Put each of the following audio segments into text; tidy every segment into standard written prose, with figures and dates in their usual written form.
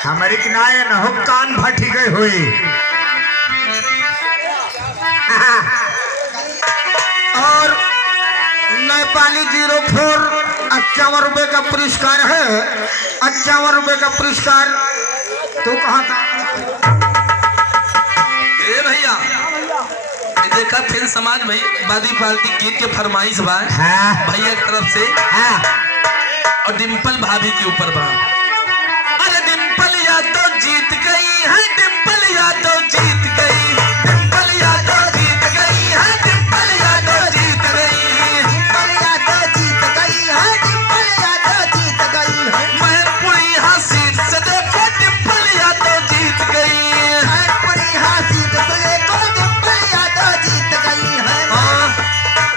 हमारी किनारे न हो कान फटी गई हुई। और नेपाली 04 51 रुपए का पुरस्कार है। 51 रुपए का पुरस्कार। तू कहाँ था? ए भैया देखा फिर समाज भाई वादी पार्टी गीत के फरमाइश बा भैया की तरफ से और डिम्पल भाभी के ऊपर बा। अरे डिम्पल यादव जीत गई है, डिम्पल यादव जीत गई, डिम्पल यादव जीत गई है, डिम्पल यादव जीत गई, डिम्पल यादव जीत गई है, डिम्पल यादव जीत गई है। मैनपुरी हासिल से देखो डिम्पल यादव जीत गई, मैनपुरी हासिल से देखो डिम्पल यादव जीत गई है।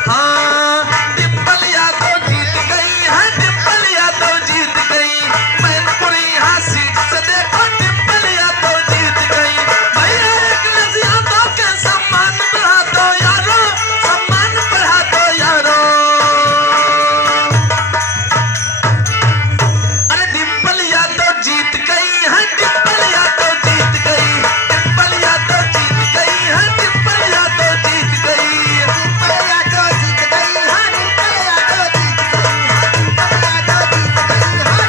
हाँ डिम्पल यादव जीत गई है, डिम्पल यादव जीत गई, मैनपुरी हासिल से देखो डिम्पल यादव जीत गई। भैया अखिलेश यादव के सम्मान बढ़ा दो यारो, सम्मान बढ़ा दो यारो। अरे डिम्पल यादव जीत गई है, डिम्पल यादव जीत गई, डिम्पल यादव जीत गई है, डिम्पल यादव जीत गई। डिम्पल यादव जीत गई है, डिम्पल यादव जीत गई है, डिम्पल यादव जीत गई है।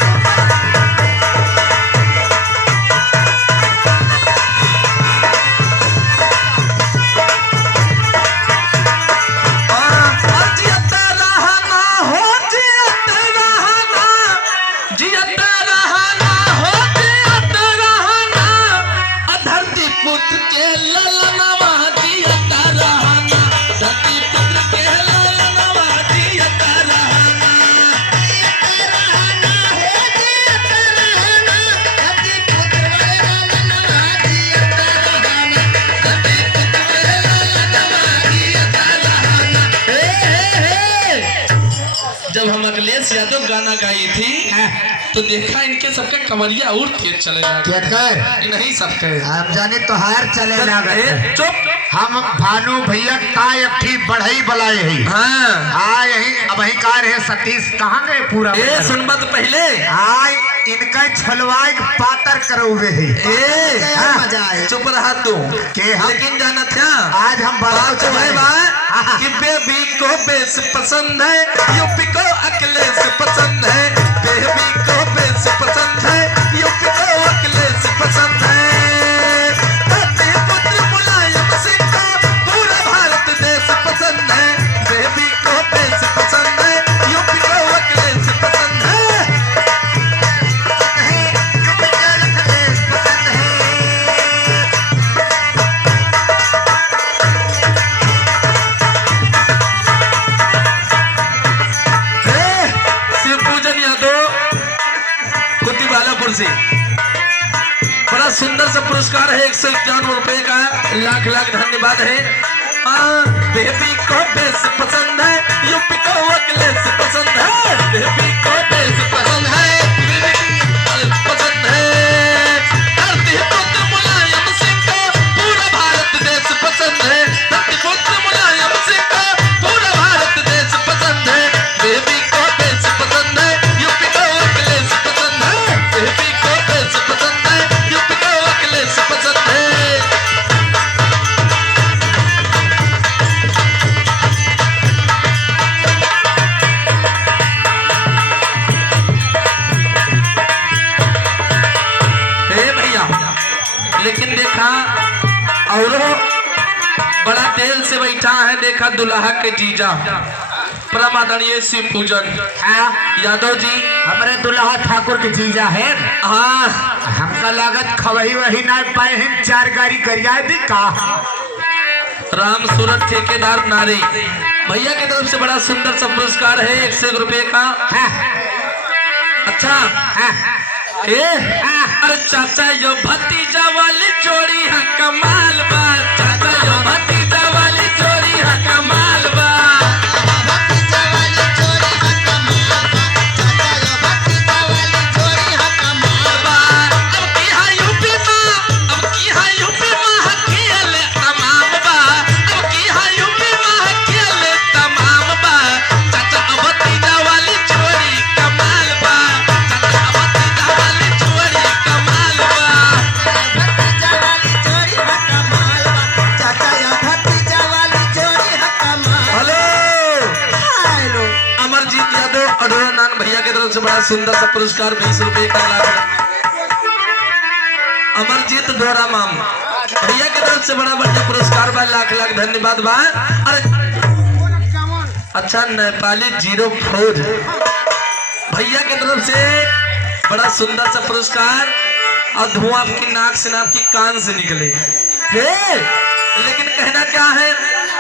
और जियता रहना हो, जियता रहना, जियता रहना हो, जियता रहना, धरती पुत्र के ललनवा जियता रहना, धरती पुत्र के ललनवा जियता रहना, जब हम अखिलेश यादव गाना गाई थी तो देखा इनके सबके कमरिया और तेज चले क्या कर? नहीं सबके हम जाने तो हार चले लागत। चुप। हम भानु भैया काय अठी बढ़ई बुलाए ही। हाँ यही अब ही कार है सतीश कहाँ गए पूरा? ए सुनबा तो पहले आय इनका छलवाई पातर करोगे ही। ए मजा आए। चुप रहा तू के हम लेकिन जाना था आज हम बात है बात कि बेबी को बेस पसंद है, यूपी को अखिलेश पसंद है, बेबी को बेस पसंद है, यूपी को अखिलेश पसंद है। धरती पुत्र मुलायम सिंह को पूरा भारत देश पसंद है, बेबी को बेस पसंद है, यूपी को अखिलेश पसंद है। शिव पूजन यादव कुत्ती बालापुर से बड़ा सुंदर सा पुरस्कार है 151 रुपए का। लाख लाख धन्यवाद है। बेबी को बेस पसंद है, यूपी को अखिलेश पसंद है, बेबी को बेस पसंद है, पसंद है। धरती पुत्र मुलायम सिंह को पूरा भारत देश पसंद है, धरती पुत्र मुलायम सिंह को पूरा भारत देश पसंद है, बेबी को बेस पसंद है, यूपी को अखिलेश पसंद है, बेबी को बेस पसंद है, यूपी को अखिलेश पसंद है। लेकिन देखा औरों बड़ा तेल से बैठा है। देखा दुल्हा के जीजा परम आदरणीय शिव पूजन यादव जी हमारे दुल्हा ठाकुर के जीजा है। हाँ हमका लागत खवही वही ना पाए हैं। 4 गाड़ी करिया दी का राम सूरत ठेकेदार नारी भैया की तरफ से बड़ा सुंदर सा पुरस्कार है 101 रुपए का। अच्छा अरे चाचा यो भतीजा वाली जोड़ी है कमाल बा, चाचा यो भतीजा वाली जोड़ी है कमाल बा, भतीजा वाली जोड़ी है कमाल बा, चाचा यो भतीजा वाली जोड़ी है कमाल बा। अब की है यूपी मां, अब की है यूपी मां हकीले तमाम बा, अब की है यूपी मां हकीले तमाम बा, चाचा भतीजा वाली जोड़ी कमाल बा, चाचा भतीजा वाली जोड़ी कमाल बा। बड़ा सुंदर सा पुरस्कार 20 रुपए का लाख। अमरजीत दोरा माम भैया की तरफ से बड़ा बढ़िया पुरस्कार बा, लाख लाख धन्यवाद बा। अरे अच्छा नेपाली 04 भैया की तरफ से बड़ा सुंदर सा पुरस्कार, और धुआं आपकी नाक से ना आपकी कान से निकले। लेकिन कहना क्या है,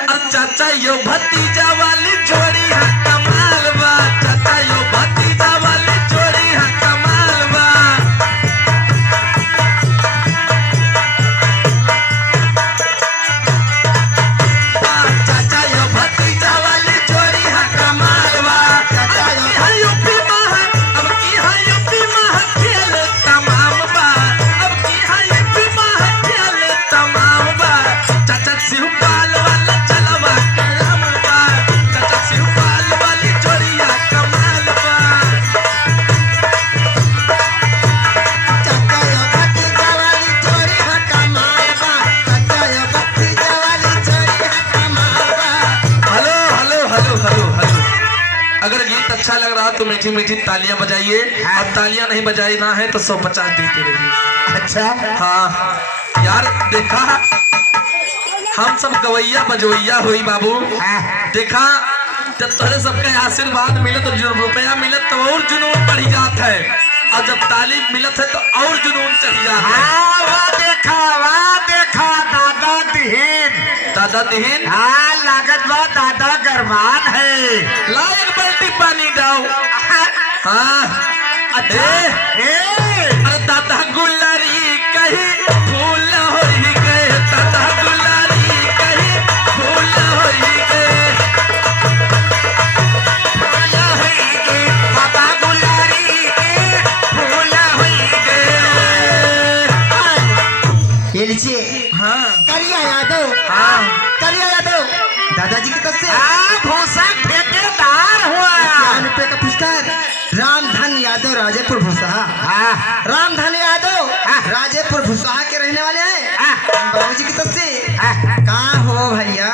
और चाचा यो भतीजा वाली जोड़ी है कमाल बा, चाचा यो भतीजा वाली जोड़ी है कमाल बा। चाचा यो भतीजा वाली जोड़ी है कमाल बा। अब की है यूपी में, अब की है यूपी में खेल तमाम बा, अब की है यूपी में खेल तमाम बा। चाचा शिवपाल वाला चलवा करम बा, चाचा शिवपाल वाली जोड़िया कमाल बा। चाचा यो भतीजा वाली जोड़ी है कमाल बा, चाचा यो भतीजा वाली जोड़ी है कमाल बा। Hello hello hello hello hello. अगर गीत अच्छा लग रहा तो मीठी मीठी तालियां बजाइए, और तालियां नहीं बजाई ना है तो 150 देते रहिए। अच्छा हाँ यार, देखा हम सब गवैया बजवैया हुई बाबू। देखा जब तोहरे सबका आशीर्वाद मिले तो रुपया मिले तो और जुनून बढ़ी जात है, और जब तालीम मिलत है तो और जुनून चढ़ी जात है। वाह देखा दादा दिहीन, दादा दिहीन हाँ लागत बा दादा गरमान है। ला एक बाल्टी पानी डाओ। हाँ अच्छा अरे दादा गुलारी कहीं फूल होई गए, दादा गुलारी कहीं फूल होई गए, फूल होई गे, बाबा गुलारी के फूल होई गे। ये लीजिए हाँ करिया यादव, हाँ करिया यादव दादाजी की तरफ से भूसा ठेकेदार हुआ। 50 रुपए का पुरस्कार रामधन यादव राजेपुर भूसा। रामधन यादव राजेपुर भूसा के रहने वाले हैं। बाबूजी की तरफ से कहाँ हो भैया,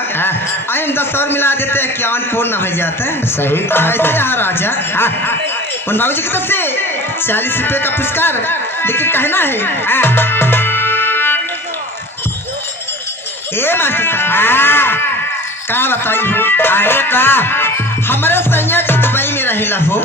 आए हम 10 और मिला देते हैं, 51 पूर्ण हो जाता है। सही ऐसे यहाँ राजा उन बाबूजी की तरफ से 40 रुपए का पुरस्कार। लेकिन कहना है ए मास्टर साहब का बताई हो, आए का हमारे सैया जी दुबई में रहेला हो।